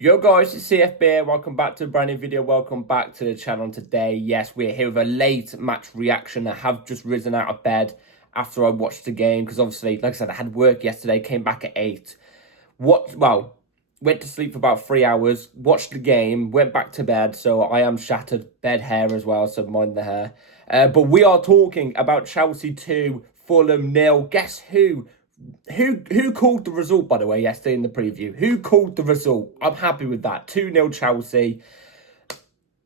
Yo guys, it's CFB. Welcome back to a brand new video. Welcome back to the channel today. Yes, we're here with a late match reaction. I have just risen out of bed after I watched the game because obviously, like I said, I had work yesterday, came back at 8. Went to sleep for about 3 hours, watched the game, went back to bed, so I am shattered. Bed hair as well, so mind the hair. But we are talking about Chelsea 2, Fulham 0. Guess who? Who called the result, by the way, yesterday in the preview? Who called the result? I'm happy with that. 2-0 Chelsea.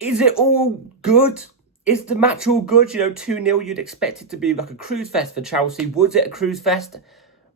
Is it all good? Is the match all good? 2-0, you'd expect it to be like a cruise fest for Chelsea. Was it a cruise fest?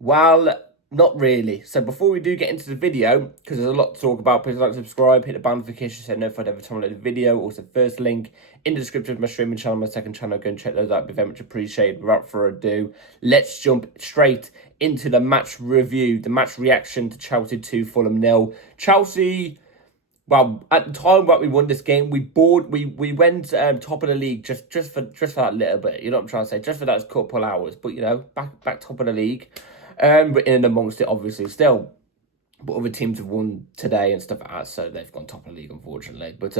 Well, not really. So before we do get into the video, because there's a lot to talk about, please like, subscribe, hit the bell notification so notified every time I load a video. Also, first link in the description of my streaming channel, my second channel. Go and check those out. It'd be very much appreciated. Without further ado, let's jump straight into the match review, the match reaction to Chelsea 2, Fulham 0. Chelsea, well, at the time that we won this game, we went top of the league just for that little bit. You know what I'm trying to say? Just for that couple hours, but back top of the league. But in and amongst it, obviously, still. But other teams have won today and stuff like that, so they've gone top of the league, unfortunately. But,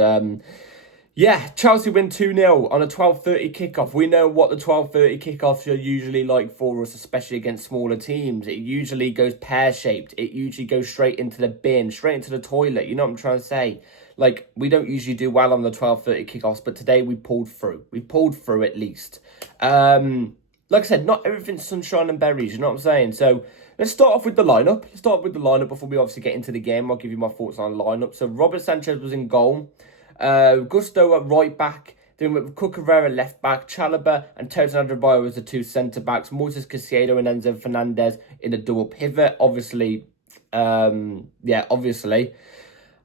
yeah, Chelsea win 2-0 on a 12:30 kickoff. We know what the 12:30 kickoffs are usually like for us, especially against smaller teams. It usually goes pear-shaped. It usually goes straight into the bin, straight into the toilet. You know what I'm trying to say? Like, we don't usually do well on the 12:30 kickoffs, but today we pulled through. We pulled through at least. Like I said, not everything's sunshine and berries, you know what I'm saying? So, let's start off with the lineup. Let's start with the lineup before we obviously get into the game. I'll give you my thoughts on the lineup. So, Robert Sanchez was in goal. Gusto at right back. Then with Cucurella at left back. Chalobah and Tosin Adebayo as the two centre-backs. Moises Caicedo and Enzo Fernandez in a double pivot. Obviously, obviously.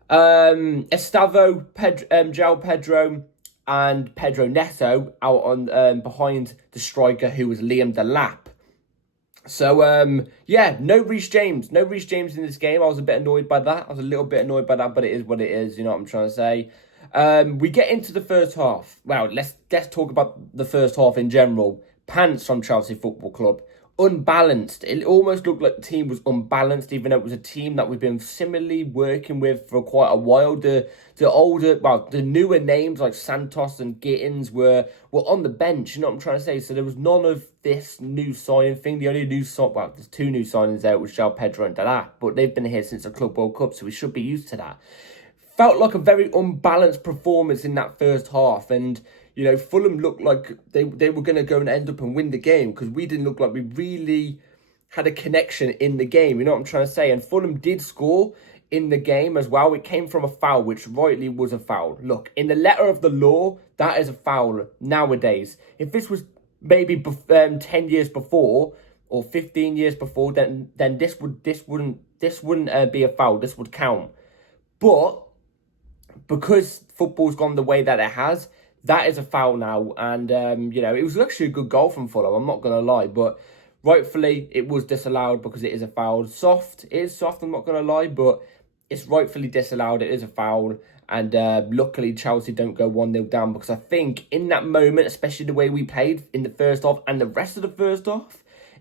Estavo, Joao Pedro and Pedro Neto out on behind the striker who was Liam Delap. So, no Reece James. No Reece James in this game. I was a bit annoyed by that. I was a little bit annoyed by that, but it is what it is. You know what I'm trying to say? We get into the first half. Well, let's talk about the first half in general. Pants from Chelsea Football Club. Unbalanced. It almost looked like the team was unbalanced, even though it was a team that we've been similarly working with for quite a while. The newer names like Santos and Gittins were on the bench, you know what I'm trying to say? So there was none of this new signing thing. The only there's two new signings out, which Joao Pedro and Delap, but they've been here since the Club World Cup, so we should be used to that. Felt like a very unbalanced performance in that first half, and Fulham looked like they were going to go and end up and win the game because we didn't look like we really had a connection in the game. You know what I'm trying to say? And Fulham did score in the game as well. It came from a foul, which rightly was a foul. Look, in the letter of the law, that is a foul nowadays. If this was maybe 10 years before or 15 years before, then this wouldn't be a foul. This would count. But because football's gone the way that it has, that is a foul now, and, it was actually a good goal from Fulham, I'm not going to lie, but rightfully it was disallowed because it is a foul. It is soft, I'm not going to lie, but it's rightfully disallowed, it is a foul, and luckily Chelsea don't go 1-0 down, because I think in that moment, especially the way we played in the first half and the rest of the first half,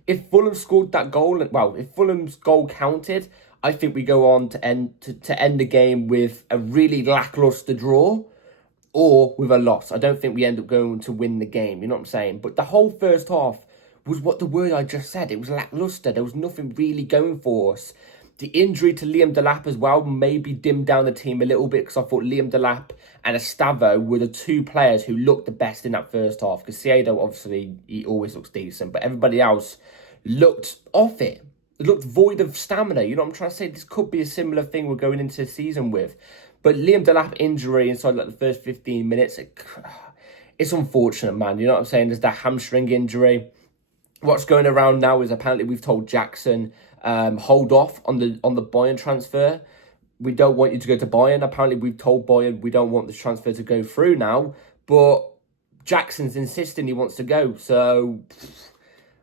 if Fulham scored that goal, if Fulham's goal counted, I think we go on to end the game with a really lacklustre draw, or with a loss. I don't think we end up going to win the game, you know what I'm saying? But the whole first half was what the word I just said. It was lacklustre. There was nothing really going for us. The injury to Liam Delap as well maybe dimmed down the team a little bit, because I thought Liam Delap and Estavo were the two players who looked the best in that first half. Caicedo, obviously, he always looks decent, but everybody else looked off it. It looked void of stamina. You know what I'm trying to say? This could be a similar thing we're going into the season with. But Liam Delap injury inside like the first 15 minutes, it's unfortunate, man. You know what I'm saying? There's that hamstring injury. What's going around now is apparently we've told Jackson, hold off on the Bayern transfer. We don't want you to go to Bayern. Apparently we've told Bayern we don't want this transfer to go through now. But Jackson's insisting he wants to go. So,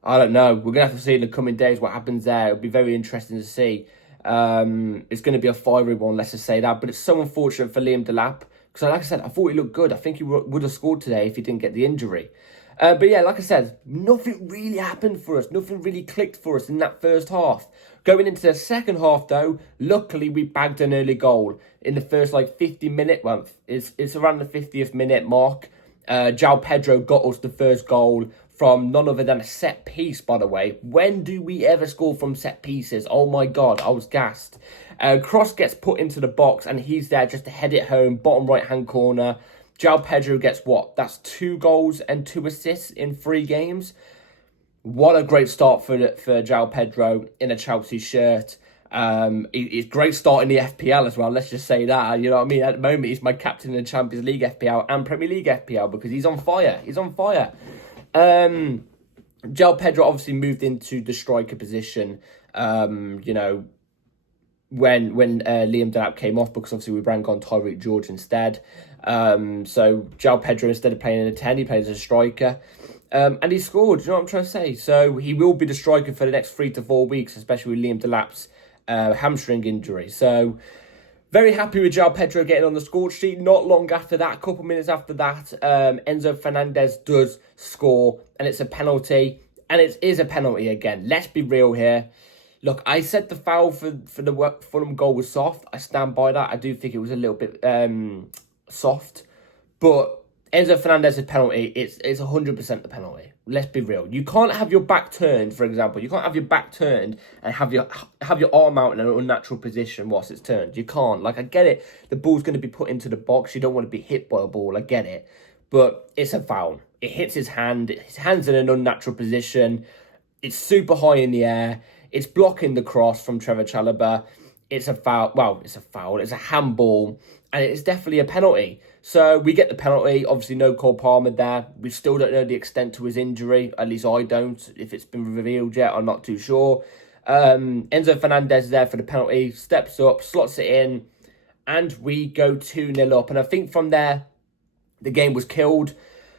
I don't know. We're going to have to see in the coming days what happens there. It'll be very interesting to see. It's going to be a fiery one, let's just say that. But it's so unfortunate for Liam Delap, because like I said, I thought he looked good. I think he would have scored today if he didn't get the injury. But yeah, like I said, nothing really happened for us. Nothing really clicked for us in that first half. Going into the second half, though, luckily we bagged an early goal in the first 50 minute. Well, it's around the 50th minute mark. Joao Pedro got us the first goal from none other than a set piece, by the way. When do we ever score from set pieces? Oh my God, I was gassed. Cross gets put into the box and he's there just to head it home, bottom right-hand corner. Joao Pedro gets what? That's 2 goals and 2 assists in 3 games. What a great start for Joao Pedro in a Chelsea shirt. It's great start in the FPL as well. Let's just say that. You know what I mean? At the moment, he's my captain in Champions League FPL and Premier League FPL because he's on fire. He's on fire. Joao Pedro obviously moved into the striker position. You know, when Liam Delap came off, because obviously we brought on Tyreek George instead. So Joao Pedro, instead of playing in a 10, he plays as a striker. And he scored, you know what I'm trying to say? So he will be the striker for the next 3 to 4 weeks, especially with Liam Delap's hamstring injury. So very happy with Joao Pedro getting on the score sheet. Not long after that, a couple minutes after that, Enzo Fernandez does score, and it's a penalty. And it is a penalty again. Let's be real here. Look, I said the foul for the Fulham goal was soft. I stand by that. I do think it was a little bit soft. But Enzo Fernandez's penalty, it's 100% the penalty. Let's be real. You can't have your back turned, for example. You can't have your back turned and have your arm out in an unnatural position whilst it's turned. You can't. I get it. The ball's going to be put into the box. You don't want to be hit by a ball. I get it. But it's a foul. It hits his hand. His hand's in an unnatural position. It's super high in the air. It's blocking the cross from Trevor Chalobah. It's a foul. Well, it's a foul. It's a handball. And it's definitely a penalty. So we get the penalty. Obviously, no Cole Palmer there. We still don't know the extent to his injury. At least I don't. If it's been revealed yet, I'm not too sure. Enzo Fernandez is there for the penalty. Steps up, slots it in. And we go 2-0 up. And I think from there, the game was killed.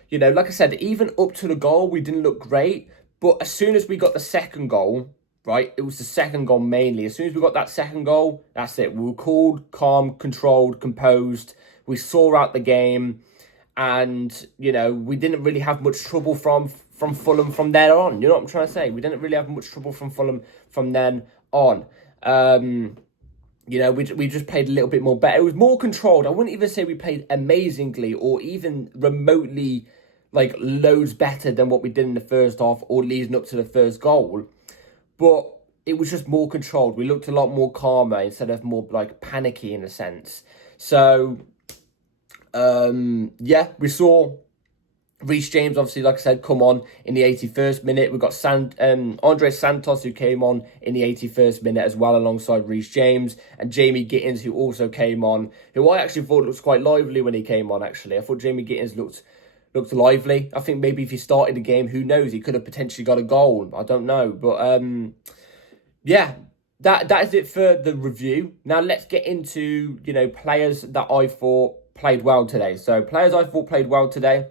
You know, like I said, even up to the goal, we didn't look great. But as soon as we got the second goal, right, it was the second goal mainly. As soon as we got that second goal, that's it. We were cool, calm, controlled, composed. We saw out the game. And, you know, we didn't really have much trouble from Fulham from there on. You know what I'm trying to say? We didn't really have much trouble from Fulham from then on. You know, we just played a little bit more better. It was more controlled. I wouldn't even say we played amazingly or even remotely, loads better than what we did in the first half or leading up to the first goal. But it was just more controlled. We looked a lot more calmer instead of more, panicky in a sense. So, yeah, we saw Reece James, obviously, like I said, come on in the 81st minute. We've got Andre Santos, who came on in the 81st minute as well, alongside Reece James. And Jamie Gittins, who also came on, who I actually thought looked quite lively when he came on, actually. I thought Jamie Gittins looked lively. I think maybe if he started the game, who knows, he could have potentially got a goal. I don't know. But, yeah, that is it for the review. Now, let's get into, players that I thought played well today. So, players I thought played well today.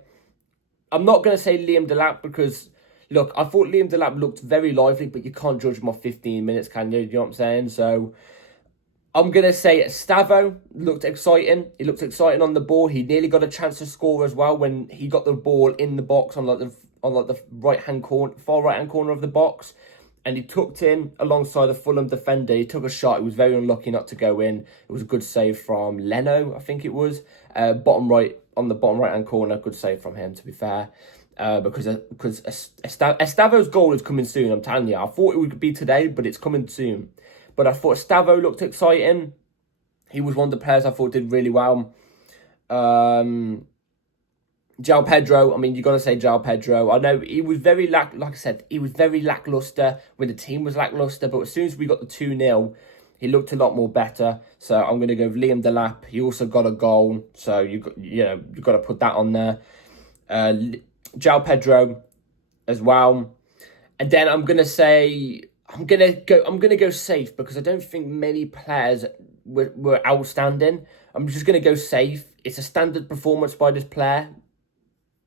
I'm not going to say Liam Delap because, look, I thought Liam Delap looked very lively, but you can't judge him off 15 minutes, can you? You know what I'm saying? So, I'm going to say Stavo looked exciting. He looked exciting on the ball. He nearly got a chance to score as well when he got the ball in the box on the right-hand corner, far right-hand corner of the box. And he tucked in alongside the Fulham defender. He took a shot. He was very unlucky not to go in. It was a good save from Leno, I think it was. Bottom right-hand corner, good save from him, to be fair. Because Estavo's goal is coming soon, I'm telling you. I thought it would be today, but it's coming soon. But I thought Stavo looked exciting. He was one of the players I thought did really well. Joao Pedro, I mean, you got to say Joao Pedro. I know he was very, like I said, he was very lacklustre when the team was lacklustre. But as soon as we got the 2-0, he looked a lot more better. So I'm going to go with Liam Delap. He also got a goal. So, you've got to put that on there. Joao Pedro as well. And then I'm going to say, I'm gonna go safe because I don't think many players were outstanding. I'm just gonna go safe. It's a standard performance by this player.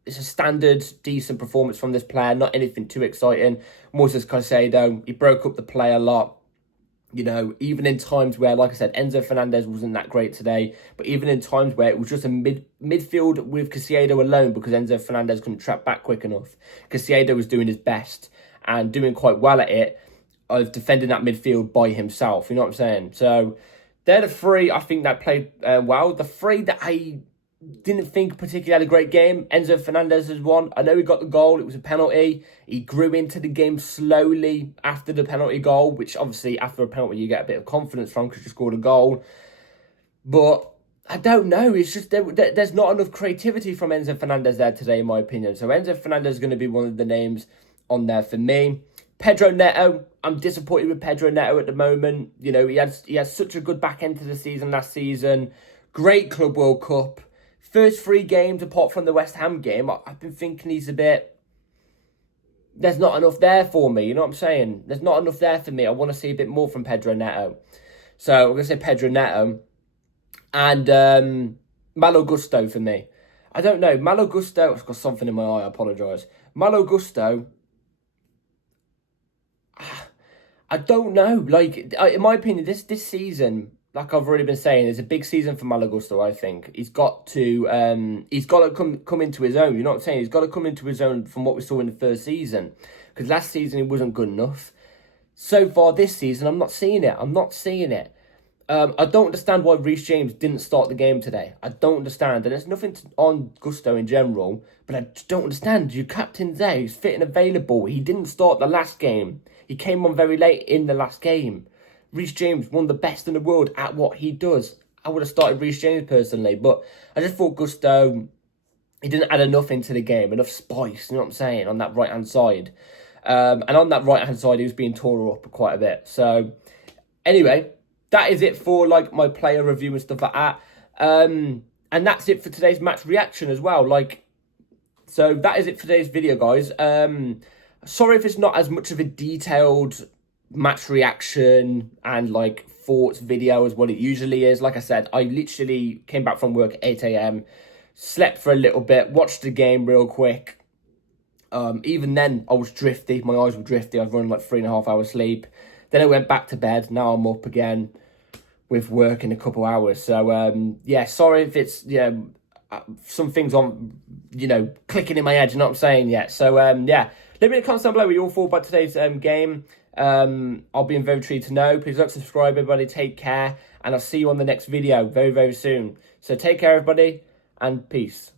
It's a standard, decent performance from this player. Not anything too exciting. Moises Caicedo, he broke up the play a lot. You know, even in times where, like I said, Enzo Fernandez wasn't that great today. But even in times where it was just a midfield with Caicedo alone because Enzo Fernandez couldn't track back quick enough. Caicedo was doing his best and doing quite well at it. of defending that midfield by himself. You know what I'm saying? So they're the three I think that played well. The three that I didn't think particularly had a great game. Enzo Fernandez has won. I know he got the goal. It was a penalty. He grew into the game slowly after the penalty goal, which obviously after a penalty you get a bit of confidence from because you scored a goal. But I don't know. It's just there's not enough creativity from Enzo Fernandez there today, in my opinion. So Enzo Fernandez is going to be one of the names on there for me. Pedro Neto, I'm disappointed with Pedro Neto at the moment. You know, he has such a good back end to the season last season. Great Club World Cup. First 3 games, apart from the West Ham game, I've been thinking he's a bit... There's not enough there for me, you know what I'm saying? There's not enough there for me. I want to see a bit more from Pedro Neto. So, I'm going to say Pedro Neto. And Malo Gusto for me. I don't know. Malo Gusto... I've got something in my eye, I apologise. Malo Gusto... I don't know. Like, in my opinion, this season... Like I've already been saying, it's a big season for Malo Gusto, I think. He's got to come into his own. You know what I'm saying? He's got to come into his own from what we saw in the first season. Because last season he wasn't good enough. So far this season, I'm not seeing it. I don't understand why Reece James didn't start the game today. I don't understand. And it's nothing on Gusto in general. But I just don't understand. Your captain's there. He's fit and available. He didn't start the last game. He came on very late in the last game. Reece James, one of the best in the world at what he does. I would have started Reece James personally, but I just thought Gusto, he didn't add enough into the game, enough spice, you know what I'm saying, on that right-hand side. And on that right-hand side, he was being torn up quite a bit. So, anyway, that is it for, like, my player review and stuff like that. And that's it for today's match reaction as well. So that is it for today's video, guys. Sorry if it's not as much of a detailed match reaction and like thoughts video as what it usually is. Like I said, I literally came back from work at 8 a.m, slept for a little bit, watched the game real quick. Even then I was drifty, my eyes were drifty. I was running like 3.5 hours sleep. Then I went back to bed. Now I'm up again with work in a couple hours. So yeah, sorry if it's some things on clicking in my head, you know what I'm saying? Yeah. So yeah, let me know in the comments down below what you all thought about today's game. I'll be very intrigued to know. Please like, subscribe, everybody. Take care, and I'll see you on the next video very, very soon. So take care, everybody, and peace.